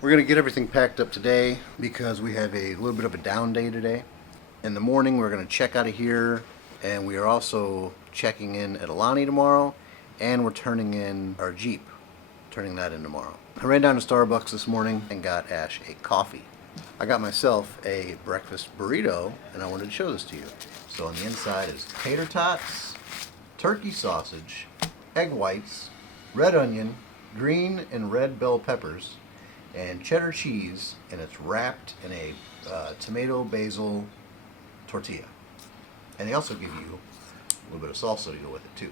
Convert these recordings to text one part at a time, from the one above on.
We're going to get everything packed up today because we have a little bit of a down day today. In the morning, we're going to check out of here, and we are also checking in at Aulani tomorrow, and we're turning in our Jeep, turning that in tomorrow. I ran down to Starbucks this morning and got Ash a coffee. I got myself a breakfast burrito, and I wanted to show this to you. So on the inside is tater tots, turkey sausage, egg whites, red onion, green and red bell peppers, and cheddar cheese, and it's wrapped in a tomato basil tortilla. And they also give you a little bit of salsa to go with it too.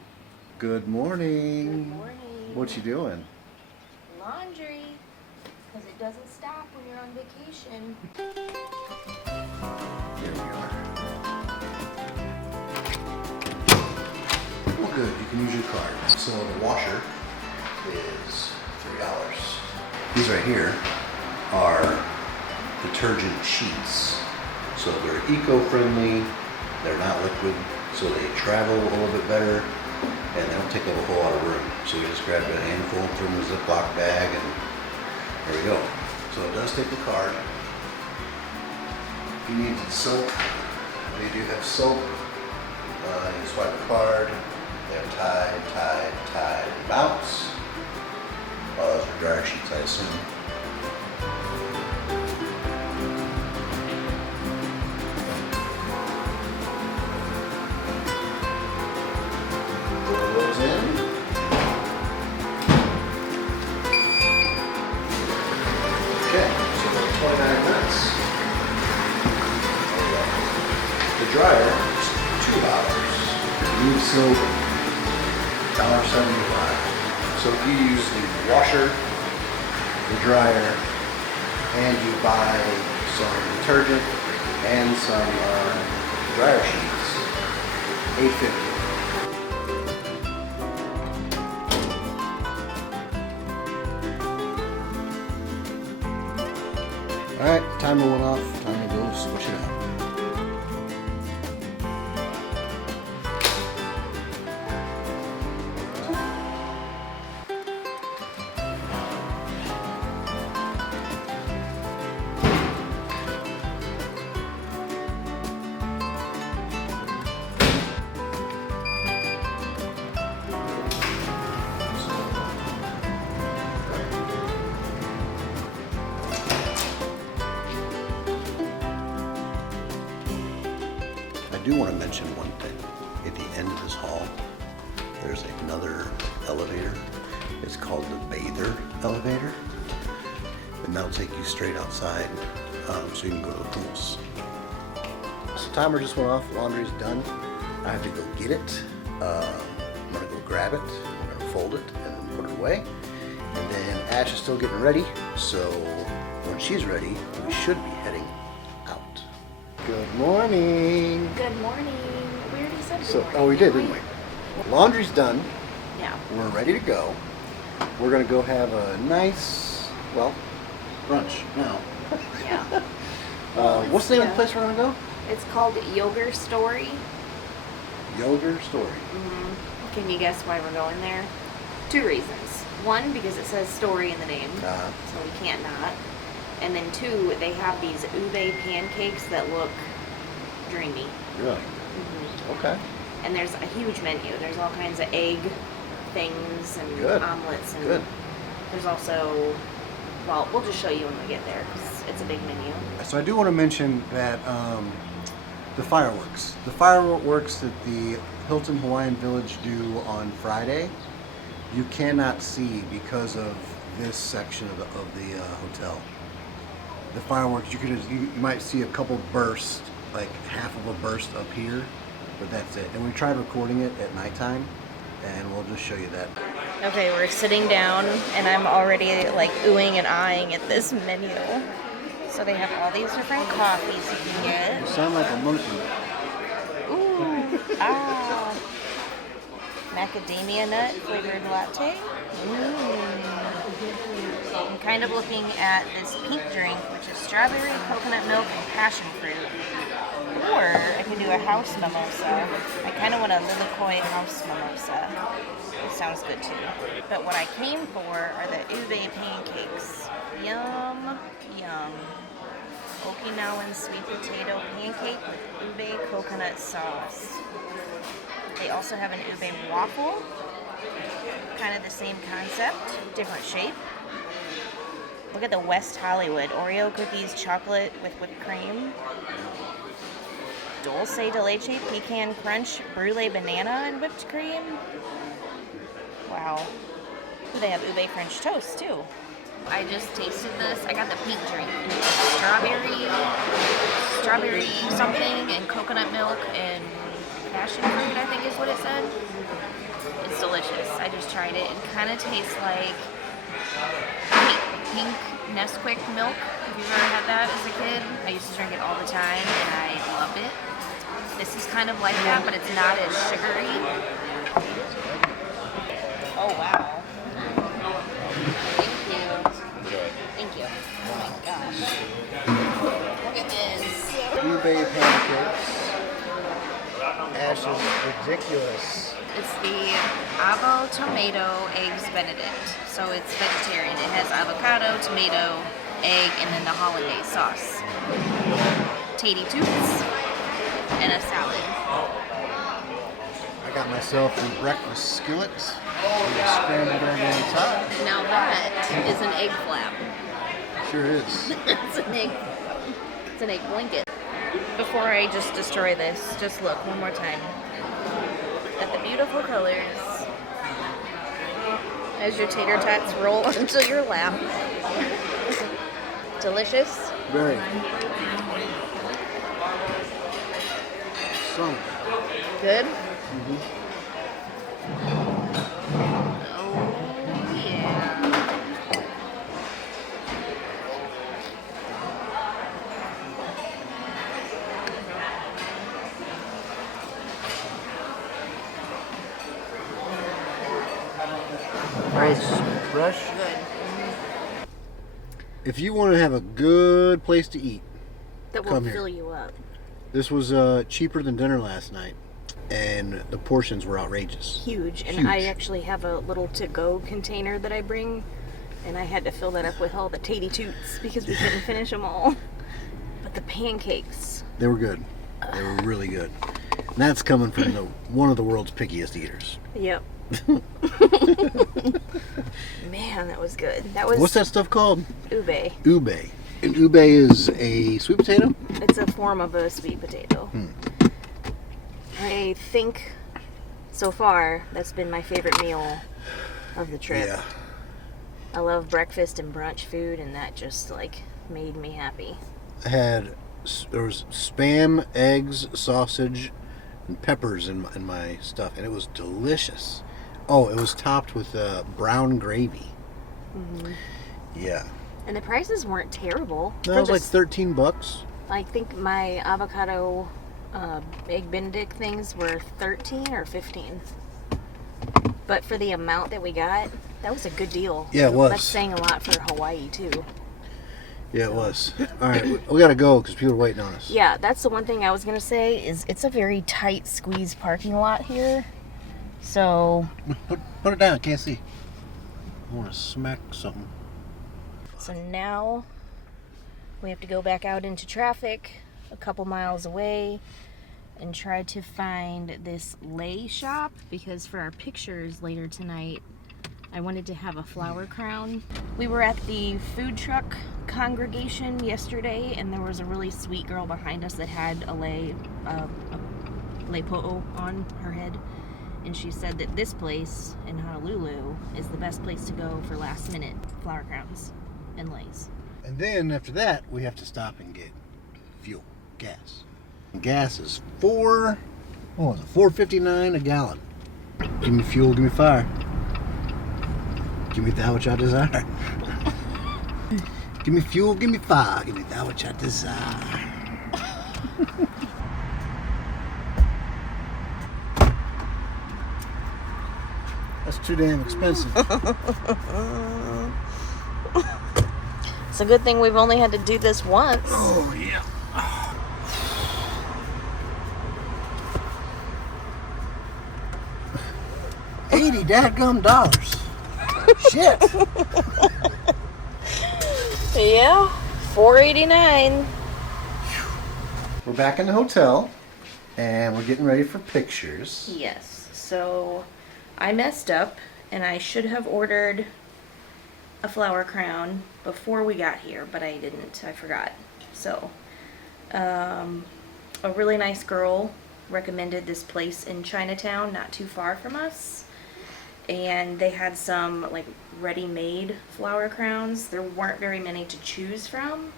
Good morning. Good morning. What you doing? Laundry, because it doesn't stop when you're on vacation. Here we are. Well, good. You can use your card. So the washer is $3. These right here are detergent sheets. So they're eco-friendly, they're not liquid, so they travel a little bit better, and they don't take up a whole lot of room. So we just grabbed a handful, threw them in a Ziploc bag, and there we go. So it does take the card. If you need soap, they do have soap. You swipe the card, they have Tide, and Bounce. Oh, those are dryer sheets, I assume. Throw those in. Okay, so about 29 minutes. The dryer is $2. New soap, $1.75. So if you use the washer, the dryer, and you buy some detergent and some dryer sheets, $8.50. All right, timer went off. Time to go switch it out. I do want to mention one thing. At the end of this hall, there's another elevator. It's called the bather elevator. And that'll take you straight outside so you can go to the pools. So timer just went off, laundry's done. I have to go get it. I'm gonna go grab it, we're gonna fold it and then put it away. And then Ash is still getting ready, so when she's ready, we should be heading out. Good morning. Good morning. We already said good morning. Oh, we did, didn't we? Laundry's done. Yeah. We're ready to go. We're gonna go have a nice, well, brunch now. Yeah. What's the name of the place we're gonna go? It's called Yogur Story. Yogur Story. Mm-hmm. Can you guess why we're going there? 2 reasons. One, because it says story in the name, so we can't not. And then 2, they have these UBE pancakes that look dreamy. Really? Mm-hmm. Okay. And there's a huge menu. There's all kinds of egg things and Good. omelets. And Good. there's also, well, we'll just show you when we get there because it's a big menu. So I do want to mention that the fireworks that the Hilton Hawaiian Village do on Friday, you cannot see because of this section of the hotel. The fireworks, you might see a couple bursts, like half of a burst up here, but that's it. And we tried recording it at nighttime, and we'll just show you that. Okay, we're sitting down, and I'm already like oohing and eyeing at this menu. So they have all these different coffees you can get. You sound like a monkey. Ooh, macadamia nut flavored latte. I'm kind of looking at this pink drink, which is strawberry, coconut milk, and passion fruit. Or I could do a house mimosa. I kind of want a Lilikoi house mimosa. It sounds good too. But what I came for are the UBE pancakes. Yum. Yum. Okinawan sweet potato pancake with ube coconut sauce. They also have an ube waffle. Kind of the same concept, different shape. Look at the West Hollywood. Oreo cookies, chocolate with whipped cream. Dulce de leche, pecan crunch, brulee banana, and whipped cream. Wow. They have ube French toast, too. I just tasted this. I got the pink drink. Strawberry something, and coconut milk, and passion fruit, I think is what it said. It's delicious. I just tried it. It kind of tastes like pink Nesquik milk. If you've ever had that as a kid, I used to drink it all the time, and I loved it. This is kind of like that, but it's not as sugary. Oh, wow. Thank you. Thank you. Oh my gosh. Look at this. UBE pancakes. Ash is ridiculous. It's the Avo Tomato Eggs Benedict. So it's vegetarian. It has avocado, tomato, egg, and then the hollandaise sauce. Tatey toots and a salad. I got myself a breakfast skillet with a scrambled egg on the top. Now that is an egg flap. Sure is. It's an egg blanket. Before I just destroy this, just look one more time at the beautiful colors as your tater tots roll onto your lap. Delicious. Very. Some. Good. Mm-hmm. Oh yeah. Fresh. Good. If you want to have a good place to eat, That will come here. fill you up. This was cheaper than dinner last night, and the portions were outrageous. Huge. And Huge. I actually have a little to-go container that I bring, and I had to fill that up with all the tatey toots because we couldn't finish them all. But the pancakes. They were good. They were really good. And that's coming from one of the world's pickiest eaters. Yep. Man, that was good. That was What's that stuff called? ube. Ube. And ube is a sweet potato? It's a form of a sweet potato. I think so far that's been my favorite meal of the trip. Yeah. I love breakfast and brunch food, and that just like made me happy. There was spam, eggs, sausage, and peppers in my stuff, and it was delicious. Oh, it was topped with brown gravy. Mm-hmm. Yeah. And the prices weren't terrible. That was like $13. I think my avocado egg benedict things were 13 or 15. But for the amount that we got, that was a good deal. Yeah, it was. That's saying a lot for Hawaii too. Yeah, it was. All right, we gotta go because people are waiting on us. Yeah, that's the one thing I was gonna say is it's a very tight squeeze parking lot here. So Put it down. Can't see. I want to smack something. So now we have to go back out into traffic a couple miles away and try to find this lei shop because for our pictures later tonight, I wanted to have a flower crown. We were at the food truck congregation yesterday, and there was a really sweet girl behind us that had a lei po'o on her head. And she said that this place in Honolulu is the best place to go for last minute flower crowns and leis. And then after that, we have to stop and get fuel, gas. And gas is $4.59 a gallon. Give me fuel, give me fire. Give me that which I desire. Give me fuel, give me fire, give me that which I desire. That's too damn expensive. It's a good thing we've only had to do this once. Oh, yeah. $80 dadgum dollars. Shit. Yeah, $4.89. We're back in the hotel, and we're getting ready for pictures. Yes, so I messed up, and I should have ordered a flower crown before we got here, but I didn't. I forgot. So, a really nice girl recommended this place in Chinatown, not too far from us. And they had some like ready-made flower crowns. There weren't very many to choose from.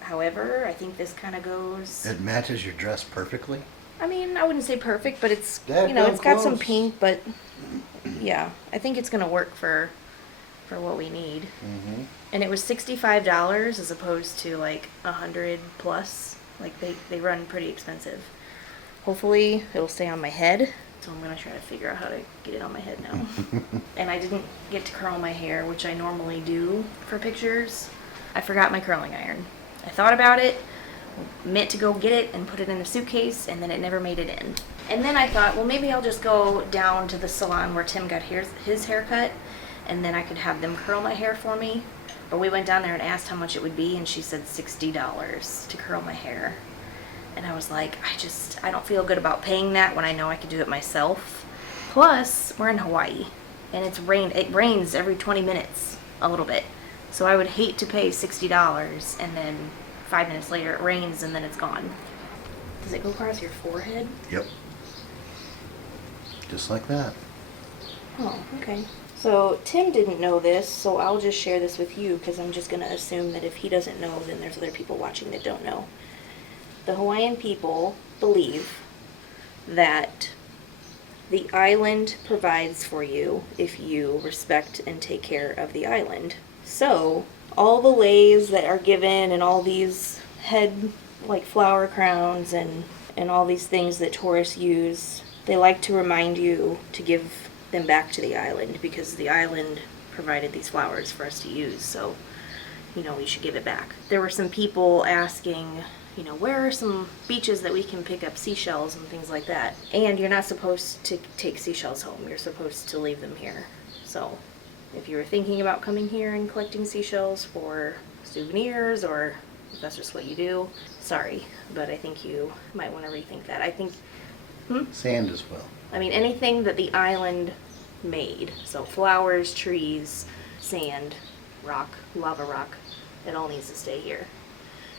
However, I think this kind of goes... It matches your dress perfectly. I mean, I wouldn't say perfect, but it's, That you know, it's got some close. pink, but yeah, I think it's going to work for what we need. Mm-hmm. And it was $65 as opposed to like 100 plus. Like they run pretty expensive. Hopefully it'll stay on my head. So I'm going to try to figure out how to get it on my head now. And I didn't get to curl my hair, which I normally do for pictures. I forgot my curling iron. I thought about it, meant to go get it and put it in the suitcase, and then it never made it in. And then I thought, well, maybe I'll just go down to the salon where Tim got his haircut, and then I could have them curl my hair for me. But we went down there and asked how much it would be, and she said $60 to curl my hair. And I was like, I don't feel good about paying that when I know I could do it myself. Plus, we're in Hawaii, and it rains every 20 minutes a little bit. So I would hate to pay $60 and then 5 minutes later it rains and then it's gone. Does it go across your forehead? Yep. Just like that. Oh, okay. So Tim didn't know this, so I'll just share this with you because I'm just going to assume that if he doesn't know, then there's other people watching that don't know. The Hawaiian people believe that the island provides for you if you respect and take care of the island. So all the leis that are given and all these head like flower crowns and all these things that tourists use, they like to remind you to give them back to the island because the island provided these flowers for us to use. So, you know, we should give it back. There were some people asking, you know, where are some beaches that we can pick up seashells and things like that? And you're not supposed to take seashells home. You're supposed to leave them here. So if you were thinking about coming here and collecting seashells for souvenirs, or if that's just what you do, sorry, but I think you might want to rethink that. I think, Sand as well. I mean, anything that the island made, so flowers, trees, sand, rock, lava rock, it all needs to stay here.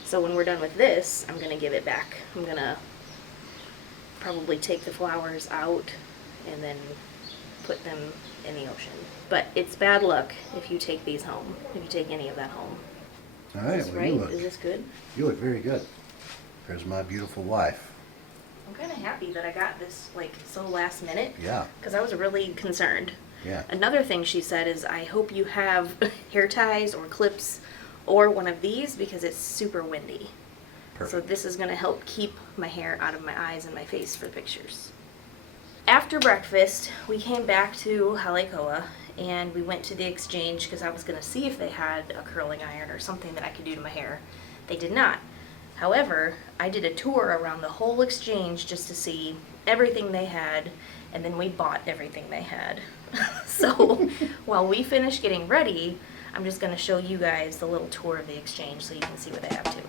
So when we're done with this, I'm going to give it back. I'm going to probably take the flowers out and then put them in the ocean. But it's bad luck if you take these home, if you take any of that home. All right, Is this well, right? Is this good? you look very good. There's my beautiful wife. I'm kind of happy that I got this like so last minute. Yeah. Because I was really concerned. Yeah. Another thing she said is, I hope you have hair ties or clips or one of these because it's super windy. Perfect. So this is going to help keep my hair out of my eyes and my face for pictures. After breakfast, we came back to Hale Koa and we went to the exchange because I was going to see if they had a curling iron or something that I could do to my hair. They did not. However, I did a tour around the whole exchange just to see everything they had, and then we bought everything they had. So while we finish getting ready, I'm just going to show you guys the little tour of the exchange so you can see what they have too.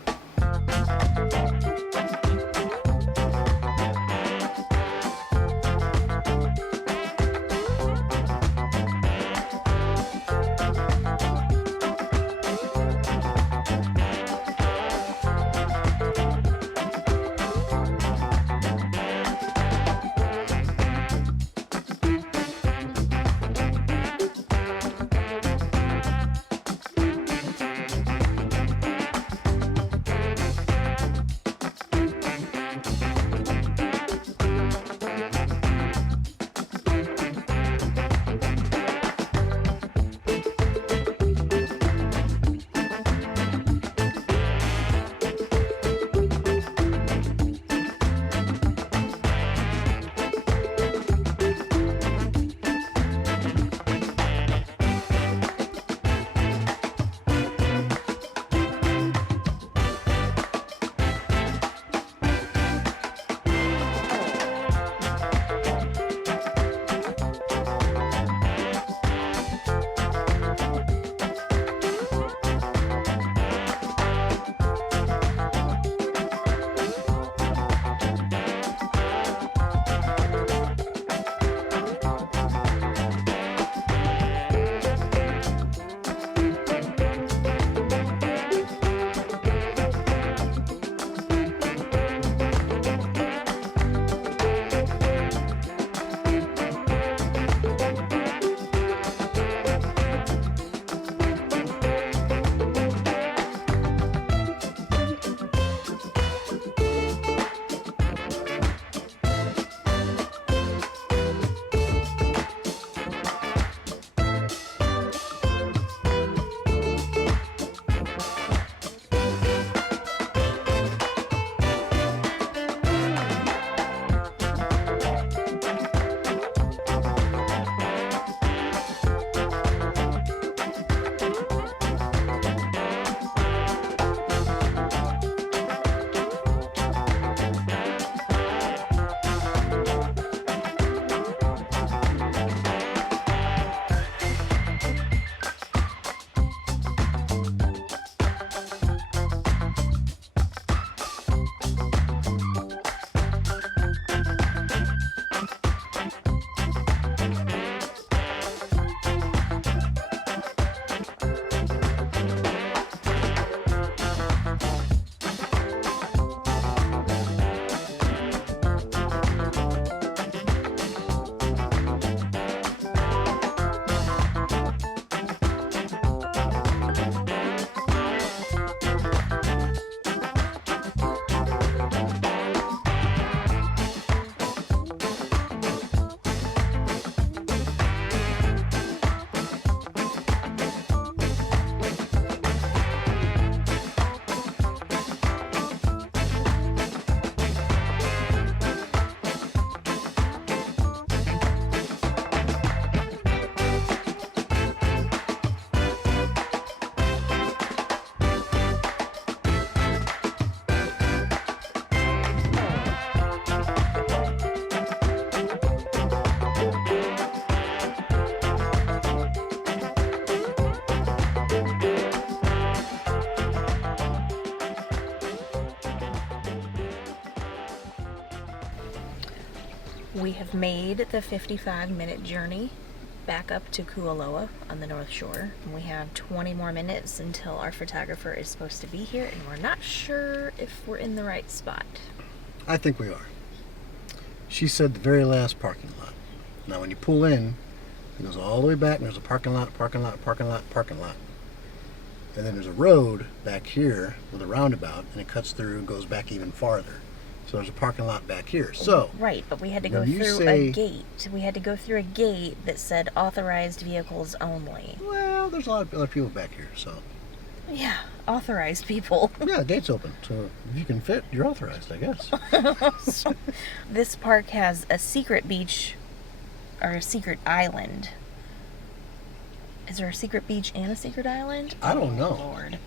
We have made the 55-minute journey back up to Kualoa on the North Shore. And we have 20 more minutes until our photographer is supposed to be here, and we're not sure if we're in the right spot. I think we are. She said the very last parking lot. Now when you pull in, it goes all the way back and there's a parking lot. And then there's a road back here with a roundabout, and it cuts through and goes back even farther. So there's a parking lot back here. So right, but we had to go through a gate. We had to go through a gate that said authorized vehicles only. Well, there's a lot of other people back here, so. Yeah, authorized people. Yeah, the gate's open, so if you can fit, you're authorized, I guess. This park has a secret beach, or a secret island. Is there a secret beach and a secret island? I don't know. Lord.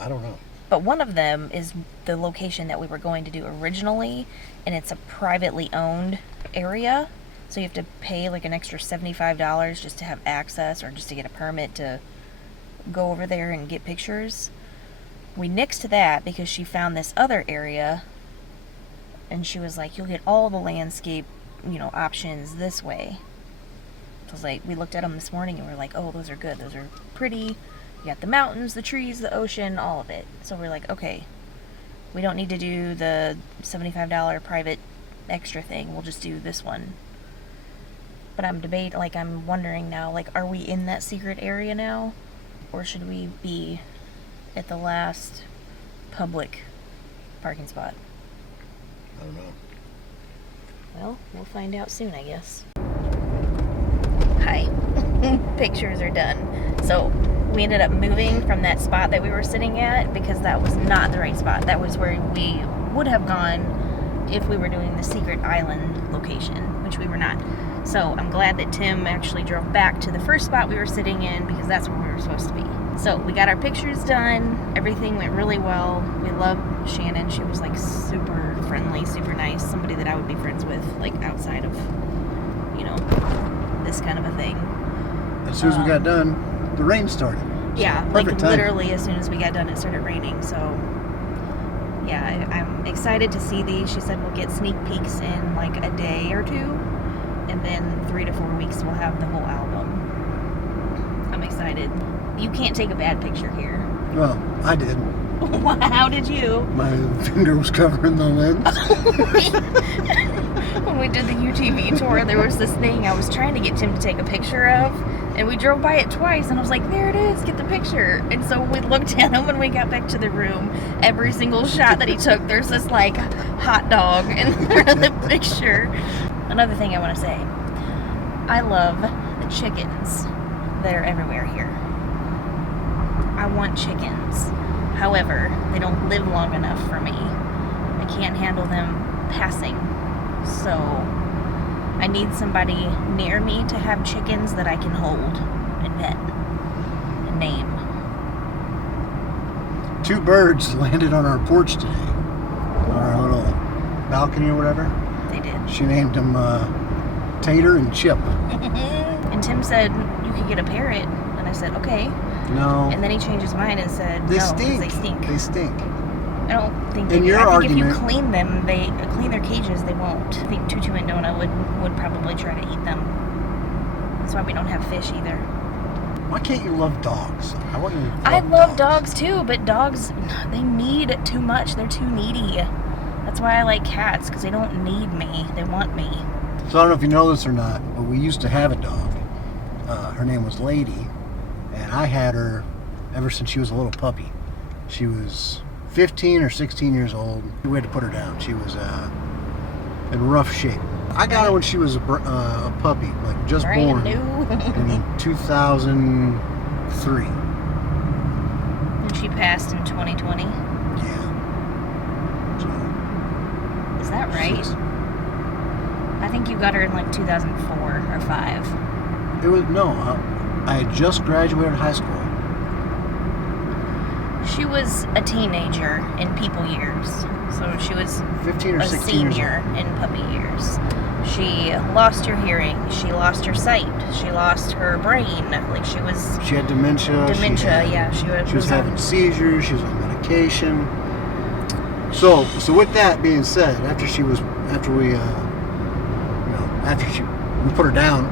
I don't know. But one of them is the location that we were going to do originally, and it's a privately owned area. So you have to pay like an extra $75 just to have access or just to get a permit to go over there and get pictures. We nixed that because she found this other area, and she was like, you'll get all the landscape, options this way. So I was like, we looked at them this morning and we're like, oh, those are good. Those are pretty. You got the mountains, the trees, the ocean, all of it. So we're like, okay, we don't need to do the $75 private extra thing. We'll just do this one. But I'm wondering now, are we in that secret area now? Or should we be at the last public parking spot? I don't know. Well, we'll find out soon, I guess. Hi. Pictures are done. So we ended up moving from that spot that we were sitting at because that was not the right spot. That was where we would have gone if we were doing the secret island location, which we were not. So I'm glad that Tim actually drove back to the first spot we were sitting in because that's where we were supposed to be. So we got our pictures done. Everything went really well. We love Shannon. She was super friendly, super nice. Somebody that I would be friends with, outside of, this kind of a thing. As soon as we got done, the rain started. Yeah, Perfect time. Literally as soon as we got done, it started raining. So, yeah, I'm excited to see these. She said we'll get sneak peeks in a day or two, and then 3 to 4 weeks we'll have the whole album. I'm excited. You can't take a bad picture here. Well, I did. How did you? My finger was covering the lens. When we did the UTV tour, there was this thing I was trying to get Tim to take a picture of, and we drove by it twice, and I was like, there it is, get the picture. And so we looked at him when we got back to the room. Every single shot that he took, there's this hot dog in the picture. Another thing I want to say, I love the chickens that are everywhere here. I want chickens. However, they don't live long enough for me. I can't handle them passing. So I need somebody near me to have chickens that I can hold and pet and name. 2 birds landed on our porch today. On our little balcony or whatever. They did. She named them Tater and Chip. And Tim said, you could get a parrot. And I said, okay. No. And then he changed his mind and said, They no, stink. because they stink. They stink. I don't think In they your do. I think argument, if you clean them, they clean their cages, they won't. I think Tutu and Nona would probably try to eat them. That's why we don't have fish either. Why can't you love dogs? I love dogs too, but dogs, they need too much. They're too needy. That's why I like cats, because they don't need me. They want me. So I don't know if you know this or not, but we used to have a dog. Her name was Lady, and I had her ever since she was a little puppy. She was 15 or 16 years old. We had to put her down. She was in rough shape. I got her when she was a puppy, just Brand born new. in 2003. And she passed in 2020. Yeah. So, Is that right? I think you got her in 2004 or 5. It was I had just graduated high school. She was a teenager in people years. So she was 15 or a 16 years senior old. in puppy years. She lost her hearing. She lost her sight. She lost her brain. She had dementia. She was having seizures. She was on medication. So with that being said, after we after we put her down,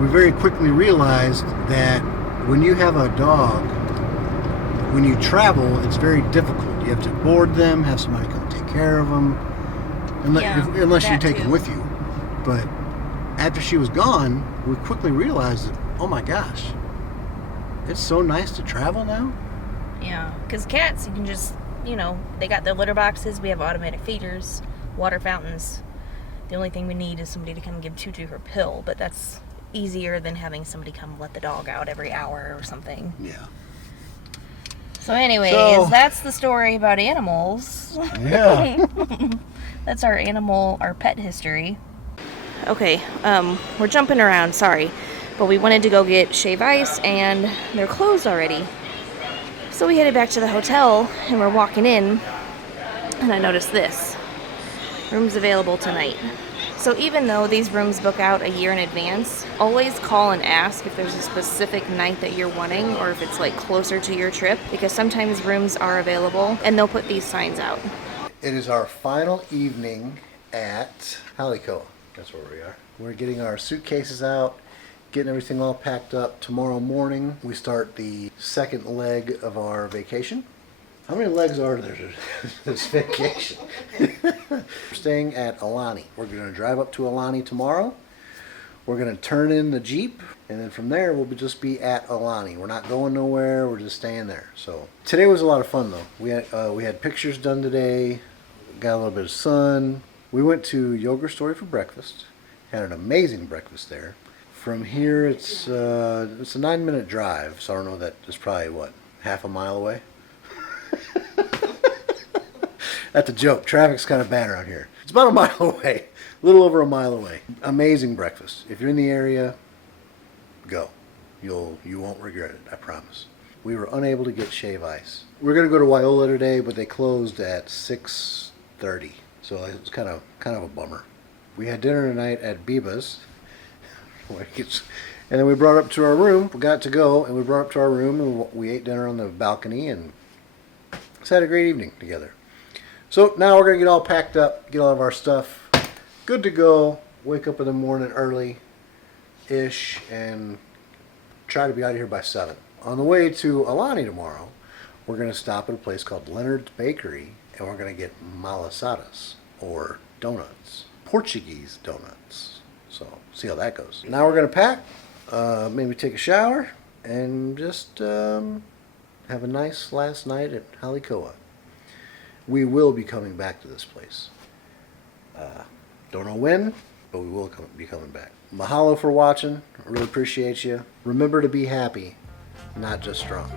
we very quickly realized that when you have a dog, when you travel, it's very difficult. You have to board them, have somebody come take care of them, unless you take them with you. But after she was gone, we quickly realized that, oh my gosh, it's so nice to travel now. Yeah, because cats, you can just, they got their litter boxes. We have automatic feeders, water fountains. The only thing we need is somebody to come give Tutu her pill, but that's easier than having somebody come let the dog out every hour or something. Yeah. So anyways, that's the story about animals. Yeah. That's our pet history. Okay, we're jumping around, sorry. But we wanted to go get shave ice, and they're closed already. So we headed back to the hotel, and we're walking in, and I noticed this. Rooms available tonight. So even though these rooms book out a year in advance, always call and ask if there's a specific night that you're wanting, or if it's like closer to your trip, because sometimes rooms are available, and they'll put these signs out. It is our final evening at Hale Koa. That's where we are. We're getting our suitcases out, getting everything all packed up. Tomorrow morning, we start the second leg of our vacation. How many legs are there to this vacation? We're staying at Aulani. We're going to drive up to Aulani tomorrow. We're going to turn in the Jeep, and then from there, we'll just be at Aulani. We're not going nowhere. We're just staying there. So today was a lot of fun, though. We had pictures done today. Got a little bit of sun. We went to Yogur Story for breakfast. Had an amazing breakfast there. From here, it's a 9-minute drive, so I don't know, that is probably, half a mile away? That's a joke. Traffic's kind of bad around here. It's about a mile away. A little over a mile away. Amazing breakfast. If you're in the area, go. You won't regret it, I promise. We were unable to get shave ice. We're going to go to Waiula today, but they closed at 6:30. So it's kind of a bummer. We had dinner tonight at Biba's. And then we brought it up to our room. We got to go, and we brought it up to our room, and we ate dinner on the balcony, and just had a great evening together. So now we're going to get all packed up, get all of our stuff good to go, wake up in the morning early-ish, and try to be out of here by 7. On the way to Aulani tomorrow, we're going to stop at a place called Leonard's Bakery, and we're going to get malasadas, or donuts, Portuguese donuts. So, see how that goes. Now we're going to pack, maybe take a shower, and just have a nice last night at Hale Koa. We will be coming back to this place. Don't know when, but we will be coming back. Mahalo for watching. I really appreciate you. Remember to be happy, not just strong.